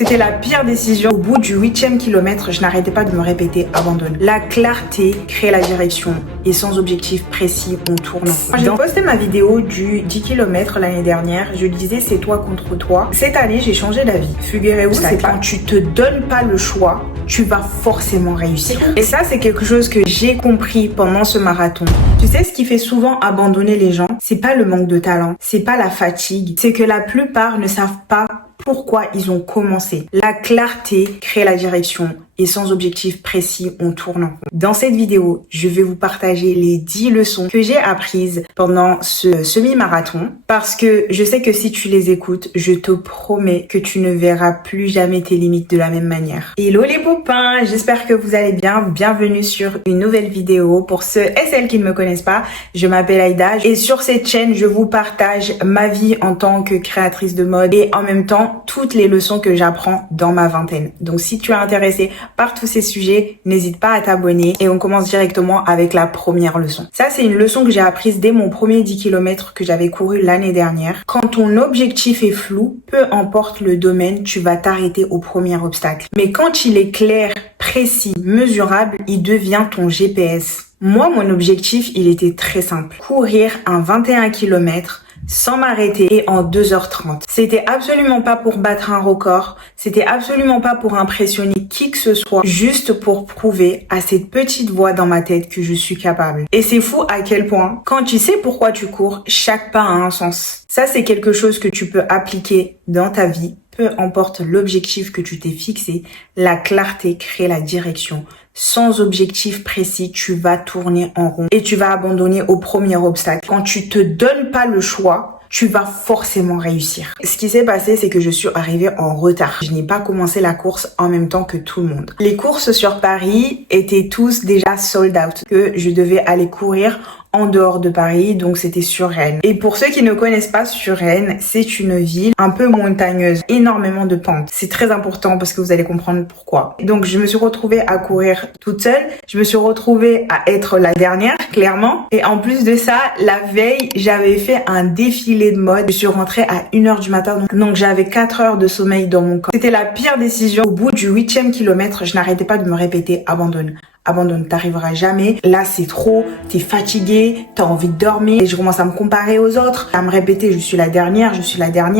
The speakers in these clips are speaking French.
C'était la pire décision. Au bout du 8e kilomètre, je n'arrêtais pas de me répéter abandonne. La clarté crée la direction et sans objectif précis, on tourne. J'ai posté ma vidéo du 10 km l'année dernière. Je disais c'est toi contre toi. Cette année, j'ai changé d'avis. Figurez-vous, c'est quand tu te donnes pas le choix, tu vas forcément réussir. Et ça, c'est quelque chose que j'ai compris pendant ce marathon. Tu sais, ce qui fait souvent abandonner les gens, c'est pas le manque de talent, c'est pas la fatigue, c'est que la plupart ne savent pas pourquoi ils ont commencé. La clarté crée la direction et sans objectif précis, on tourne en rond. Dans cette vidéo, je vais vous partager les 10 leçons que j'ai apprises pendant ce semi-marathon parce que je sais que si tu les écoutes, je te promets que tu ne verras plus jamais tes limites de la même manière. Hello les poupins, j'espère que vous allez bien. Bienvenue sur une nouvelle vidéo. Pour ceux et celles qui ne me connaissent pas, je m'appelle Aïda et sur cette chaîne, je vous partage ma vie en tant que créatrice de mode et en même temps, toutes les leçons que j'apprends dans ma vingtaine. Donc si tu es intéressé par tous ces sujets, n'hésite pas à t'abonner et on commence directement avec la première leçon. Ça, c'est une leçon que j'ai apprise dès mon premier 10 km que j'avais couru l'année dernière. Quand ton objectif est flou, peu importe le domaine, tu vas t'arrêter au premier obstacle. Mais quand il est clair, précis, mesurable, il devient ton GPS. Moi, mon objectif, il était très simple. Courir un 21 km sans m'arrêter et en 2h30. C'était absolument pas pour battre un record, c'était absolument pas pour impressionner qui que ce soit, juste pour prouver à cette petite voix dans ma tête que je suis capable. Et c'est fou à quel point, quand tu sais pourquoi tu cours, chaque pas a un sens. Ça, c'est quelque chose que tu peux appliquer dans ta vie. Peu importe l'objectif que tu t'es fixé, la clarté crée la direction. Sans objectif précis, tu vas tourner en rond et tu vas abandonner au premier obstacle. Quand tu te donnes pas le choix, tu vas forcément réussir. Ce qui s'est passé, c'est que je suis arrivée en retard. Je n'ai pas commencé la course en même temps que tout le monde. Les courses sur Paris étaient tous déjà sold out, que je devais aller courir en dehors de Paris, donc c'était sur Rennes. Et pour ceux qui ne connaissent pas Suresnes, c'est une ville un peu montagneuse, énormément de pentes. C'est très important parce que vous allez comprendre pourquoi. Donc je me suis retrouvée à courir toute seule, je me suis retrouvée à être la dernière, clairement. Et en plus de ça, la veille, j'avais fait un défilé de mode. Je suis rentrée à 1h du matin, donc j'avais 4 heures de sommeil dans mon corps. C'était la pire décision. Au bout du 8e kilomètre, je n'arrêtais pas de me répéter abandonne. Abandonne, t'arriveras jamais. Là, c'est trop, t'es fatigué, t'as envie de dormir. Et je commence à me comparer aux autres, à me répéter, je suis la dernière,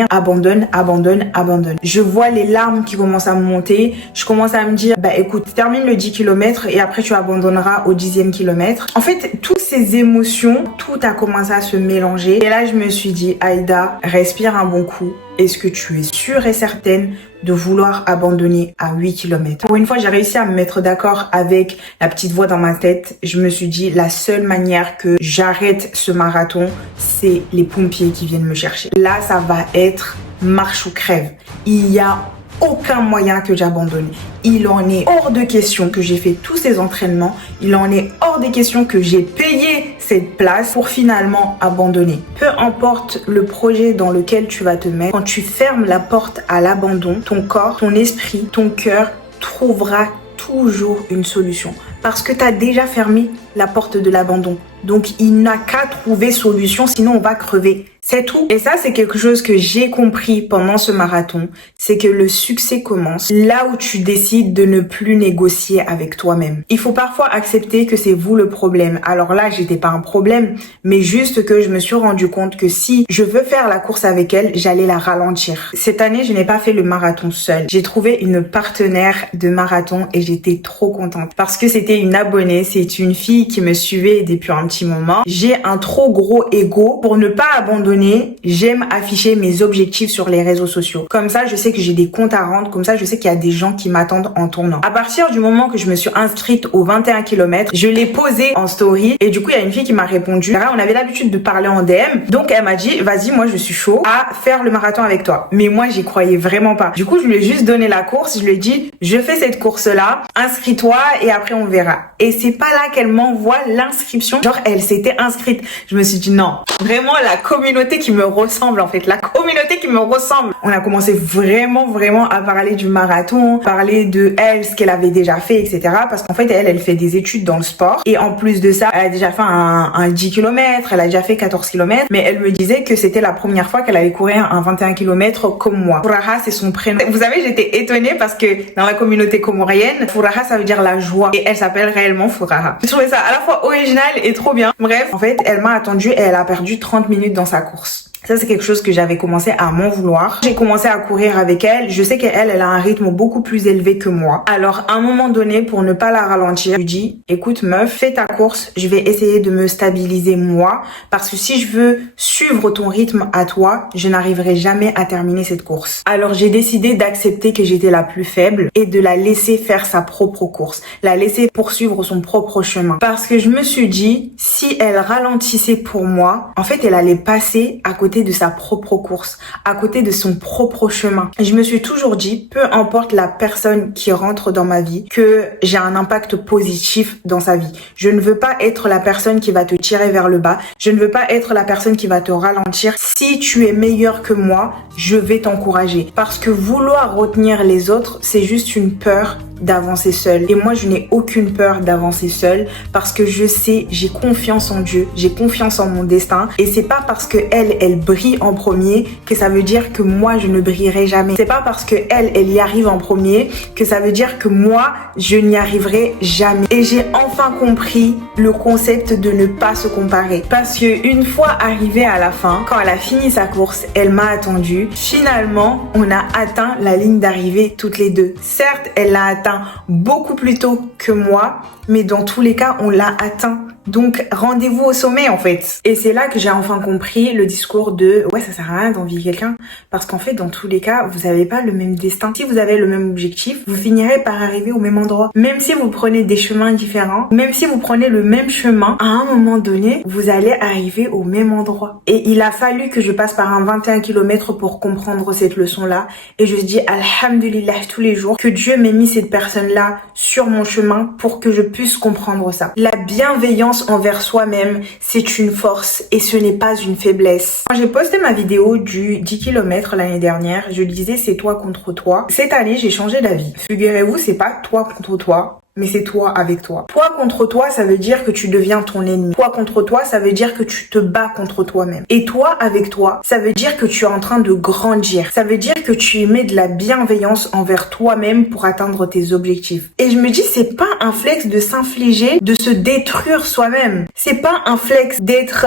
abandonne, abandonne, abandonne. Je vois les larmes qui commencent à me monter. Je commence à me dire, bah écoute, termine le 10 km et après tu abandonneras au 10e kilomètre. En fait, toutes ces émotions, tout a commencé à se mélanger. Et là, je me suis dit, Aïda, respire un bon coup. Est-ce que tu es sûre et certaine de vouloir abandonner à 8 km? Pour une fois, j'ai réussi à me mettre d'accord avec la petite voix dans ma tête. Je me suis dit, la seule manière que j'arrête ce marathon, c'est les pompiers qui viennent me chercher. Là, ça va être marche ou crève. Il y a aucun moyen que j'abandonne. Il en est hors de question que j'ai fait tous ces entraînements. Il en est hors de question que j'ai payé cette place pour finalement abandonner. Peu importe le projet dans lequel tu vas te mettre, quand tu fermes la porte à l'abandon, ton corps, ton esprit, ton cœur trouvera toujours une solution. Parce que tu as déjà fermé la porte de l'abandon. Donc, il n'a qu'à trouver solution, sinon on va crever. C'est tout. Et ça, c'est quelque chose que j'ai compris pendant ce marathon. C'est que le succès commence là où tu décides de ne plus négocier avec toi-même. Il faut parfois accepter que c'est vous le problème. Alors là, j'étais pas un problème, mais juste que je me suis rendu compte que si je veux faire la course avec elle, j'allais la ralentir. Cette année, je n'ai pas fait le marathon seule. J'ai trouvé une partenaire de marathon et j'étais trop contente parce que c'était une abonnée. C'est une fille qui me suivait depuis un petit moment. J'ai un trop gros ego pour ne pas abandonner. J'aime afficher mes objectifs sur les réseaux sociaux. Comme ça, je sais que j'ai des comptes à rendre. Comme ça, je sais qu'il y a des gens qui m'attendent en tournant. À partir du moment que je me suis inscrite au 21 km, je l'ai posé en story. Et du coup, il y a une fille qui m'a répondu. On avait l'habitude de parler en DM. Donc, elle m'a dit, vas-y, moi, je suis chaud à faire le marathon avec toi. Mais moi, j'y croyais vraiment pas. Du coup, je lui ai juste donné la course. Je lui ai dit, je fais cette course-là. Inscris-toi et après, on verra. Et c'est pas là qu'elle m'envoie l'inscription. Genre, elle s'était inscrite. Je me suis dit non, vraiment la communauté qui me ressemble en fait, la communauté qui me ressemble. On a commencé vraiment à parler du marathon, parler de elle, ce qu'elle avait déjà fait, etc. Parce qu'en fait elle fait des études dans le sport et en plus de ça, elle a déjà fait un 10 km, elle a déjà fait 14 km, mais elle me disait que c'était la première fois qu'elle allait courir un 21 km comme moi. Furaha, c'est son prénom. Vous savez, j'étais étonnée parce que dans la communauté comorienne, Furaha ça veut dire la joie et elle s'appelle réellement Furaha. Je trouvais ça à la fois original et trop bien. Bref, en fait, elle m'a attendu et elle a perdu 30 minutes dans sa course. Ça, c'est quelque chose que j'avais commencé à m'en vouloir. J'ai commencé à courir avec elle. Je sais qu'elle a un rythme beaucoup plus élevé que moi. Alors, à un moment donné, pour ne pas la ralentir, je lui dis, écoute meuf, fais ta course. Je vais essayer de me stabiliser moi. Parce que si je veux suivre ton rythme à toi, je n'arriverai jamais à terminer cette course. Alors, j'ai décidé d'accepter que j'étais la plus faible et de la laisser faire sa propre course. La laisser poursuivre son propre chemin. Parce que je me suis dit, si elle ralentissait pour moi, en fait, elle allait passer à côté de sa propre course, à côté de son propre chemin. Et je me suis toujours dit, peu importe la personne qui rentre dans ma vie, que j'ai un impact positif dans sa vie. Je ne veux pas être la personne qui va te tirer vers le bas. Je ne veux pas être la personne qui va te ralentir. Si tu es meilleur que moi, je vais t'encourager. Parce que vouloir retenir les autres, c'est juste une peur d'avancer seule. Et moi, je n'ai aucune peur d'avancer seule parce que je sais, j'ai confiance en Dieu, j'ai confiance en mon destin. Et c'est pas parce que elle brille en premier que ça veut dire que moi, je ne brillerai jamais. C'est pas parce que elle y arrive en premier que ça veut dire que moi, je n'y arriverai jamais. Et j'ai enfin compris le concept de ne pas se comparer. Parce que une fois arrivée à la fin, quand elle a fini sa course, elle m'a attendue. Finalement, on a atteint la ligne d'arrivée toutes les deux. Certes, elle l'a atteint beaucoup plus tôt que moi, mais dans tous les cas, on l'a atteint. Donc, rendez-vous au sommet, en fait. Et c'est là que j'ai enfin compris le discours de « Ouais, ça sert à rien d'envier quelqu'un. » Parce qu'en fait, dans tous les cas, vous n'avez pas le même destin. Si vous avez le même objectif, vous finirez par arriver au même endroit. Même si vous prenez des chemins différents, même si vous prenez le même chemin, à un moment donné, vous allez arriver au même endroit. Et il a fallu que je passe par un 21 km pour comprendre cette leçon-là. Et je dis Alhamdulillah tous les jours que Dieu m'ait mis cette personne-là sur mon chemin pour que je puisse comprendre ça. La bienveillance envers soi-même, c'est une force et ce n'est pas une faiblesse. Quand j'ai posté ma vidéo du 10 km l'année dernière, je disais c'est toi contre toi. Cette année, j'ai changé d'avis. Figurez-vous, c'est pas toi contre toi, mais c'est toi avec toi. Toi contre toi, ça veut dire que tu deviens ton ennemi. Toi contre toi, ça veut dire que tu te bats contre toi-même. Et toi avec toi, ça veut dire que tu es en train de grandir. Ça veut dire que tu mets de la bienveillance envers toi-même pour atteindre tes objectifs. Et je me dis, c'est pas un flex de s'infliger, de se détruire soi-même. C'est pas un flex d'être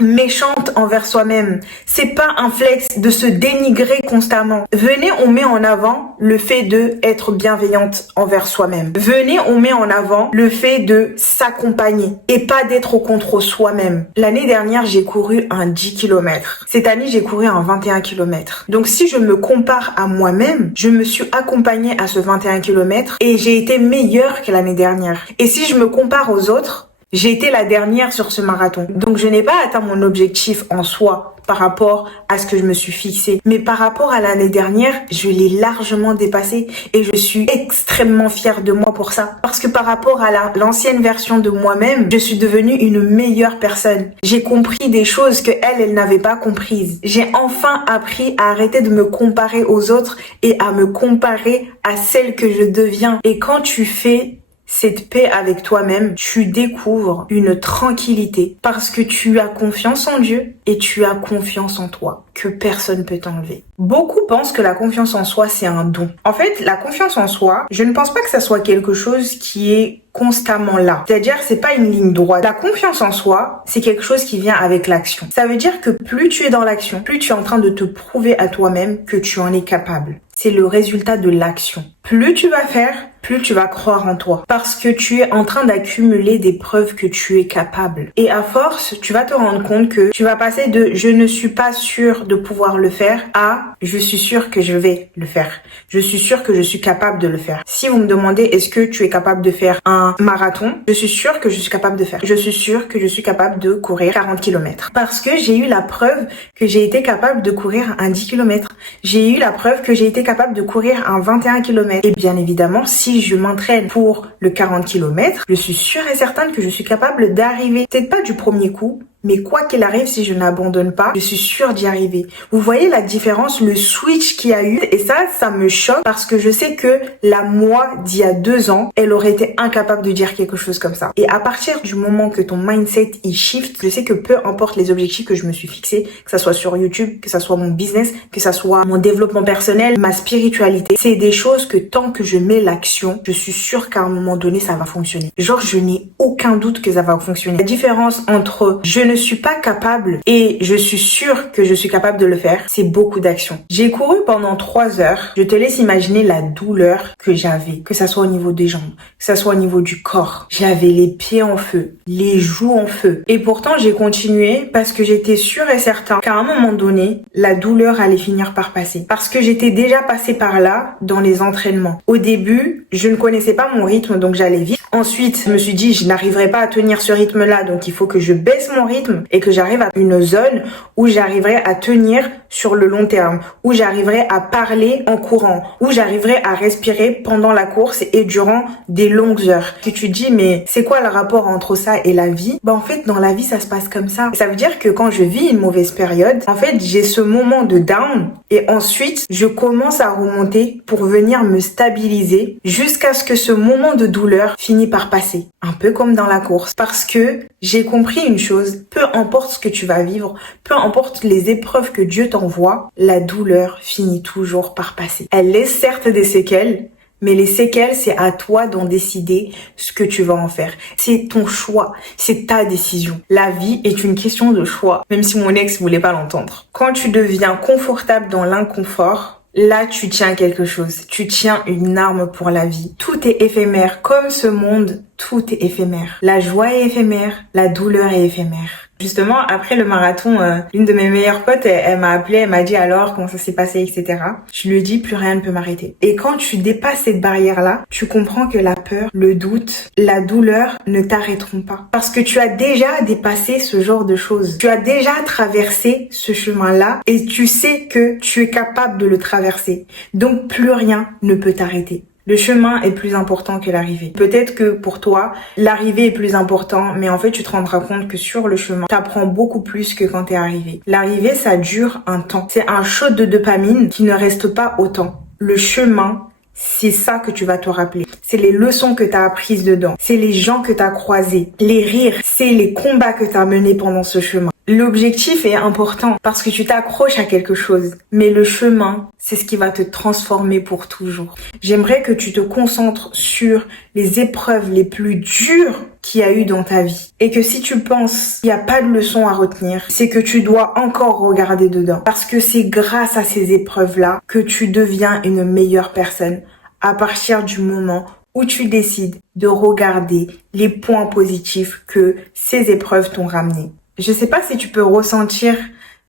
méchante envers soi-même. C'est pas un flex de se dénigrer constamment. Venez, on met en avant le fait de être bienveillante envers soi-même. Venez, on met en avant le fait de s'accompagner et pas d'être contre soi-même. L'année dernière, j'ai couru un 10 km. Cette année, j'ai couru un 21 km. Donc, si je me compare à moi-même, je me suis accompagnée à ce 21 km et j'ai été meilleure que l'année dernière. Et si je me compare aux autres, j'ai été la dernière sur ce marathon. Donc, je n'ai pas atteint mon objectif en soi par rapport à ce que je me suis fixé. Mais par rapport à l'année dernière, je l'ai largement dépassé et je suis extrêmement fière de moi pour ça. Parce que par rapport à l'ancienne version de moi-même, je suis devenue une meilleure personne. J'ai compris des choses que elle n'avait pas comprises. J'ai enfin appris à arrêter de me comparer aux autres et à me comparer à celle que je deviens. Et quand tu fais cette paix avec toi-même, tu découvres une tranquillité parce que tu as confiance en Dieu et tu as confiance en toi que personne peut t'enlever. Beaucoup pensent que la confiance en soi, c'est un don. En fait, la confiance en soi, je ne pense pas que ça soit quelque chose qui est constamment là. C'est-à-dire, c'est pas une ligne droite. La confiance en soi, c'est quelque chose qui vient avec l'action. Ça veut dire que plus tu es dans l'action, plus tu es en train de te prouver à toi-même que tu en es capable. C'est le résultat de l'action. Plus tu vas faire, plus tu vas croire en toi. Parce que tu es en train d'accumuler des preuves que tu es capable. Et à force, tu vas te rendre compte que tu vas passer de « je ne suis pas sûr de pouvoir le faire » à « je suis sûr que je vais le faire. Je suis sûr que je suis capable de le faire. » Si vous me demandez est-ce que tu es capable de faire un marathon, je suis sûre que je suis capable de faire. Je suis sûre que je suis capable de courir 40 km. Parce que j'ai eu la preuve que j'ai été capable de courir un 10 km. J'ai eu la preuve que j'ai été capable de courir un 21 km. Et bien évidemment, si si je m'entraîne pour le 40 km, je suis sûre et certaine que je suis capable d'arriver. Peut-être pas du premier coup, mais quoi qu'il arrive, si je n'abandonne pas, je suis sûre d'y arriver. Vous voyez la différence, le switch qu'il y a eu. Et ça me choque parce que je sais que la moi d'il y a 2 ans, elle aurait été incapable de dire quelque chose comme ça. Et à partir du moment que ton mindset il shift, je sais que peu importe les objectifs que je me suis fixés, que ça soit sur YouTube, que ça soit mon business, que ça soit mon développement personnel, ma spiritualité, c'est des choses que tant que je mets l'action, je suis sûre qu'à un moment donné, ça va fonctionner. Genre, je n'ai aucun doute que ça va fonctionner. La différence entre je ne suis pas capable et je suis sûre que je suis capable de le faire, c'est beaucoup d'action. J'ai couru pendant 3 heures. Je te laisse imaginer la douleur que j'avais, que ça soit au niveau des jambes, que ça soit au niveau du corps. J'avais les pieds en feu, les joues en feu. Et pourtant, j'ai continué parce que j'étais sûre et certain qu'à un moment donné, la douleur allait finir par passer. Parce que j'étais déjà passée par là dans les entraînements. Au début, je ne connaissais pas mon rythme, donc j'allais vite. Ensuite, je me suis dit, je n'arriverai pas à tenir ce rythme-là, donc il faut que je baisse mon rythme et que j'arrive à une zone où j'arriverai à tenir sur le long terme, où j'arriverai à parler en courant, où j'arriverai à respirer pendant la course et durant des longues heures. Et tu te dis, mais c'est quoi le rapport entre ça et la vie? En fait, dans la vie, ça se passe comme ça. Ça veut dire que quand je vis une mauvaise période, en fait, j'ai ce moment de down et ensuite, je commence à remonter pour venir me stabiliser jusqu'à ce que ce moment de douleur finisse par passer. Un peu comme dans la course. Parce que j'ai compris une chose, peu importe ce que tu vas vivre, peu importe les épreuves que Dieu t'envoie, la douleur finit toujours par passer. Elle laisse certes des séquelles, mais les séquelles, c'est à toi d'en décider ce que tu vas en faire. C'est ton choix, c'est ta décision. La vie est une question de choix, même si mon ex voulait pas l'entendre. Quand tu deviens confortable dans l'inconfort, là, tu tiens quelque chose. Tu tiens une arme pour la vie. Tout est éphémère. Comme ce monde, tout est éphémère. La joie est éphémère. La douleur est éphémère. Justement, après le marathon, une de mes meilleures potes, elle m'a appelé, elle m'a dit alors comment ça s'est passé, etc. Je lui ai dit plus rien ne peut m'arrêter. Et quand tu dépasses cette barrière-là, tu comprends que la peur, le doute, la douleur ne t'arrêteront pas. Parce que tu as déjà dépassé ce genre de choses. Tu as déjà traversé ce chemin-là et tu sais que tu es capable de le traverser. Donc plus rien ne peut t'arrêter. Le chemin est plus important que l'arrivée. Peut-être que pour toi, l'arrivée est plus important, mais en fait, tu te rendras compte que sur le chemin, t'apprends beaucoup plus que quand t'es arrivé. L'arrivée, ça dure un temps. C'est un shot de dopamine qui ne reste pas autant. Le chemin, c'est ça que tu vas te rappeler. C'est les leçons que tu as apprises dedans. C'est les gens que tu as croisés. Les rires, c'est les combats que tu as menés pendant ce chemin. L'objectif est important parce que tu t'accroches à quelque chose. Mais le chemin, c'est ce qui va te transformer pour toujours. J'aimerais que tu te concentres sur les épreuves les plus dures qu'il y a eu dans ta vie. Et que si tu penses qu'il n'y a pas de leçon à retenir, c'est que tu dois encore regarder dedans. Parce que c'est grâce à ces épreuves-là que tu deviens une meilleure personne. À partir du moment où tu décides de regarder les points positifs que ces épreuves t'ont ramenés. Je sais pas si tu peux ressentir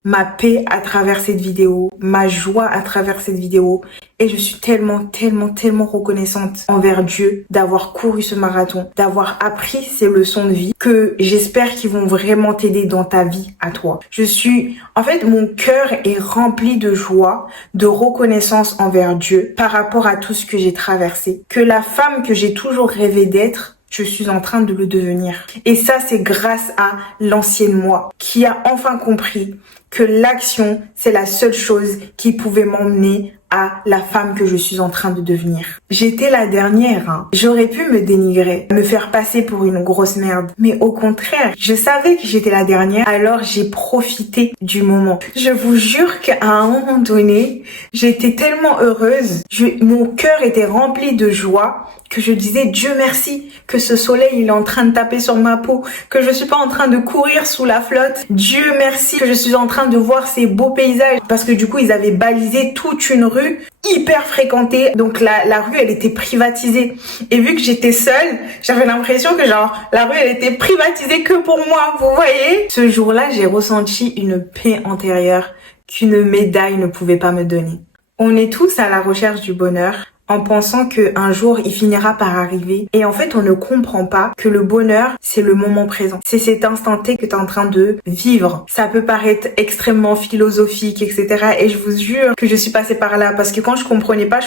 ma paix à travers cette vidéo, ma joie à travers cette vidéo. Et je suis tellement reconnaissante envers Dieu d'avoir couru ce marathon, d'avoir appris ces leçons de vie que j'espère qu'ils vont vraiment t'aider dans ta vie à toi. En fait, mon cœur est rempli de joie, de reconnaissance envers Dieu par rapport à tout ce que j'ai traversé. Que la femme que j'ai toujours rêvé d'être, je suis en train de le devenir. Et ça, c'est grâce à l'ancienne moi qui a enfin compris que l'action, c'est la seule chose qui pouvait m'emmener à la femme que je suis en train de devenir. J'étais la dernière, J'aurais pu me dénigrer, me faire passer pour une grosse merde. Mais au contraire, je savais que j'étais la dernière, alors j'ai profité du moment. Je vous jure qu'à un moment donné, j'étais tellement heureuse, mon cœur était rempli de joie que je disais Dieu merci que ce soleil il est en train de taper sur ma peau, que je suis pas en train de courir sous la flotte. Dieu merci que je suis en train de voir ces beaux paysages parce que du coup ils avaient balisé toute une rue hyper fréquentée, donc la rue elle était privatisée et vu que j'étais seule, j'avais l'impression que la rue elle était privatisée que pour moi, vous voyez. Ce jour-là j'ai ressenti une paix intérieure qu'une médaille ne pouvait pas me donner. On est tous à la recherche du bonheur. en pensant qu'un jour il finira par arriver. Et en fait, on ne comprend pas que le bonheur, c'est le moment présent. C'est cet instant T que tu es en train de vivre. Ça peut paraître extrêmement philosophique, etc. Et je vous jure que je suis passée par là parce que quand je comprenais pas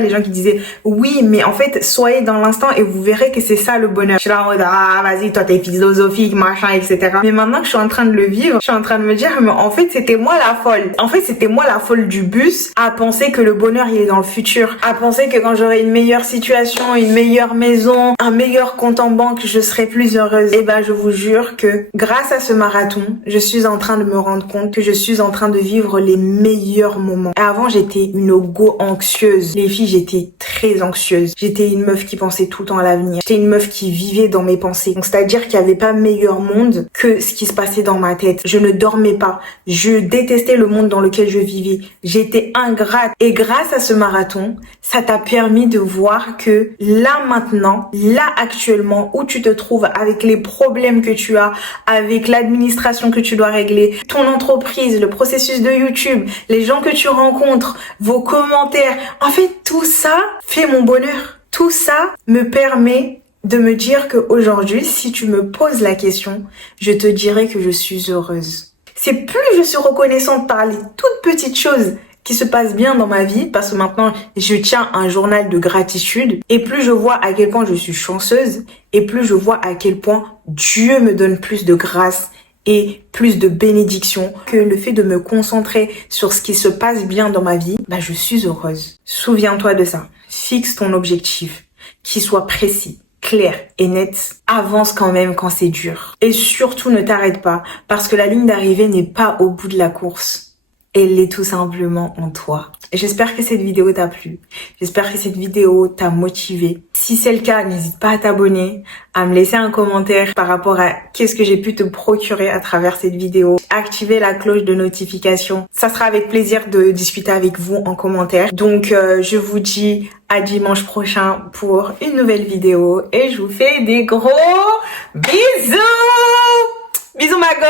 les gens qui disaient oui, mais en fait, soyez dans l'instant et vous verrez que c'est ça le bonheur. Je suis là en mode ah vas-y, toi t'es philosophique, machin, etc. Mais maintenant que je suis en train de le vivre, je suis en train de me dire mais en fait c'était moi la folle. En fait c'était moi la folle du bus à penser que le bonheur il est dans le futur, à penser que quand j'aurai une meilleure situation, une meilleure maison, un meilleur compte en banque, je serai plus heureuse. Et ben je vous jure que grâce à ce marathon, je suis en train de me rendre compte que je suis en train de vivre les meilleurs moments. Et avant j'étais une go anxieuse. Les filles, j'étais très anxieuse. J'étais une meuf qui pensait tout le temps à l'avenir. J'étais une meuf qui vivait dans mes pensées. Donc c'est-à-dire qu'il n'y avait pas meilleur monde que ce qui se passait dans ma tête. Je ne dormais pas. Je détestais le monde dans lequel je vivais. J'étais ingrate. Et grâce à ce marathon, ça t'a permis de voir que là maintenant, là actuellement, où tu te trouves avec les problèmes que tu as, avec l'administration que tu dois régler, ton entreprise, le processus de YouTube, les gens que tu rencontres, vos commentaires. En fait, tout ça fait mon bonheur. Tout ça me permet de me dire qu'aujourd'hui, si tu me poses la question, je te dirai que je suis heureuse. C'est plus je suis reconnaissante par les toutes petites choses qui se passent bien dans ma vie, parce que maintenant, je tiens un journal de gratitude, et plus je vois à quel point je suis chanceuse, et plus je vois à quel point Dieu me donne plus de grâce et plus de bénédictions, que le fait de me concentrer sur ce qui se passe bien dans ma vie, bah je suis heureuse. Souviens-toi de ça. Fixe ton objectif, qu'il soit précis, clair et net. Avance quand même quand c'est dur. Et surtout ne t'arrête pas, parce que la ligne d'arrivée n'est pas au bout de la course. Elle est tout simplement en toi. J'espère que cette vidéo t'a plu. J'espère que cette vidéo t'a motivé. Si c'est le cas, n'hésite pas à t'abonner, à me laisser un commentaire par rapport à qu'est-ce que j'ai pu te procurer à travers cette vidéo. Activer la cloche de notification. Ça sera avec plaisir de discuter avec vous en commentaire. Donc, je vous dis à dimanche prochain pour une nouvelle vidéo et je vous fais des gros bisous. Bisous ma go.